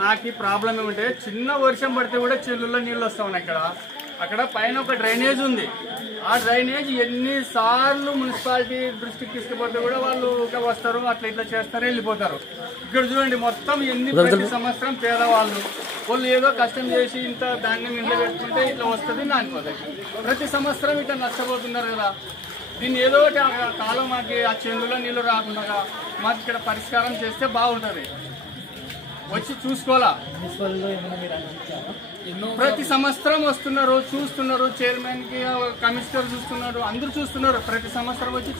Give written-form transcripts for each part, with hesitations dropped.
మాకు ప్రాబ్లం ఏమంటే చిన్న వర్షం పడితే కూడా చెరువుల్లో నీళ్ళు వస్తా ఉన్నాయి. అక్కడ పైన ఒక డ్రైనేజ్ ఉంది. ఆ డ్రైనేజ్ ఎన్నిసార్లు మున్సిపాలిటీ దృష్టికి తీసుకుపోతే కూడా వాళ్ళు వస్తారు, అట్లా ఇట్లా చేస్తారు, వెళ్ళిపోతారు. ఇక్కడ చూడండి మొత్తం ప్రతి సంవత్సరం పేదవాళ్ళు వాళ్ళు ఏదో కష్టం చేసి ఇంత ధాన్యం ఇంట్లో పెట్టుకుంటే ఇట్లా వస్తుంది నానిపోతాయి. ప్రతి సంవత్సరం ఇట్లా నష్టపోతున్నారు కదా. దీన్ని ఏదో కాలం మాకు ఆ చెరువులో నీళ్ళు రాకుండా మాకు ఇక్కడ పరిష్కారం చేస్తే బాగుంటుంది. వచ్చి చూసుకోవాలా. ప్రతి సంవత్సరం వస్తున్నారు, చూస్తున్నారు, చైర్మన్ కి కమిషనర్ చూస్తున్నారు, అందరూ చూస్తున్నారు. ప్రతి సంవత్సరం వచ్చి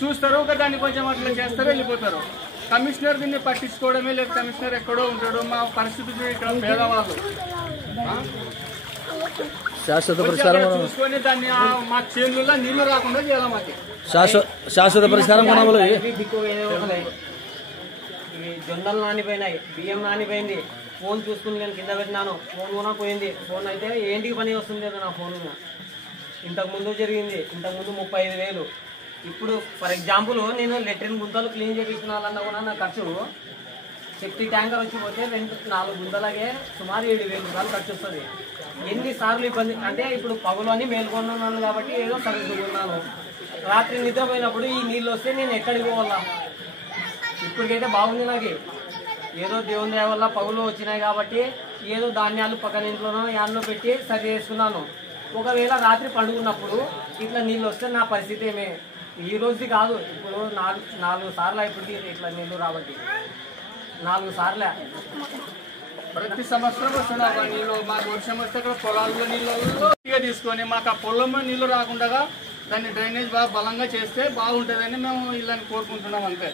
చూస్తారు ఒక దాన్ని కొంచెం అట్లా చేస్తారు, వెళ్ళిపోతారు. కమిషనర్ దీన్ని పట్టించుకోవడమే లేదు. కమిషనర్ ఎక్కడో ఉంటాడు. మా పరిస్థితి ఇక్కడ పేదవాళ్ళు చూసుకొని దాన్ని మా చేనులలో నీళ్లు రాకుండా చేయాలి. మాకు శాశ్వత పరిష్కారం జొన్నలు నానిపోయినాయి, బియ్యం నానిపోయింది. ఫోన్ చూసుకుని నేను కింద పెట్టినాను, ఫోన్ కూడా పోయింది. ఫోన్ అయితే ఏంటికి పని వస్తుంది కదా నా ఫోన్. ఇంతకుముందు జరిగింది, ఇంతకుముందు 35,000. ఇప్పుడు ఫర్ ఎగ్జాంపుల్ నేను లెట్రిన్ గుంతలు క్లీన్ చేయించాలన్నా కూడా నా ఖర్చు సెప్టీ ట్యాంకర్ వచ్చిపోతే 4 గుంతలకే సుమారు 7,000 రూపాయలు ఖర్చు వస్తుంది. ఎన్నిసార్లు ఇబ్బంది అంటే ఇప్పుడు పగులని మేల్కొన్నాను కాబట్టి ఏదో సరిగ్గున్నాను. రాత్రి నిద్రపోయినప్పుడు ఈ నీళ్ళు వస్తే నేను ఎక్కడికి పోవాలా? ఇప్పటికైతే బాగుంది. నాకు ఏదో దేవుని దయ వల్ల పగులు వచ్చినాయి కాబట్టి ఏదో ధాన్యాలు పక్కన ఇంట్లోనో యాన్లో పెట్టి సరి చేసుకున్నాను. ఒకవేళ రాత్రి పండుకున్నప్పుడు ఇట్లా నీళ్ళు వస్తే నా పరిస్థితి ఏమే. ఈ రోజుది కాదు, ఇప్పుడు 4 సార్లు ఇప్పటికి ఇట్లా నీళ్ళు రాబట్టి 4 సార్లే. ప్రతి సంవత్సరం వస్తున్నారు నీళ్ళు. మాకు వర్షం వస్తే అక్కడ పొలాల్లో నీళ్ళు తీసుకొని మాకు ఆ పొలంలో నీళ్ళు రాకుండా దాన్ని డ్రైనేజ్ బాగా బలంగా చేస్తే బాగుంటుందని మేము వీళ్ళని కోరుకుంటున్నాం అంతే.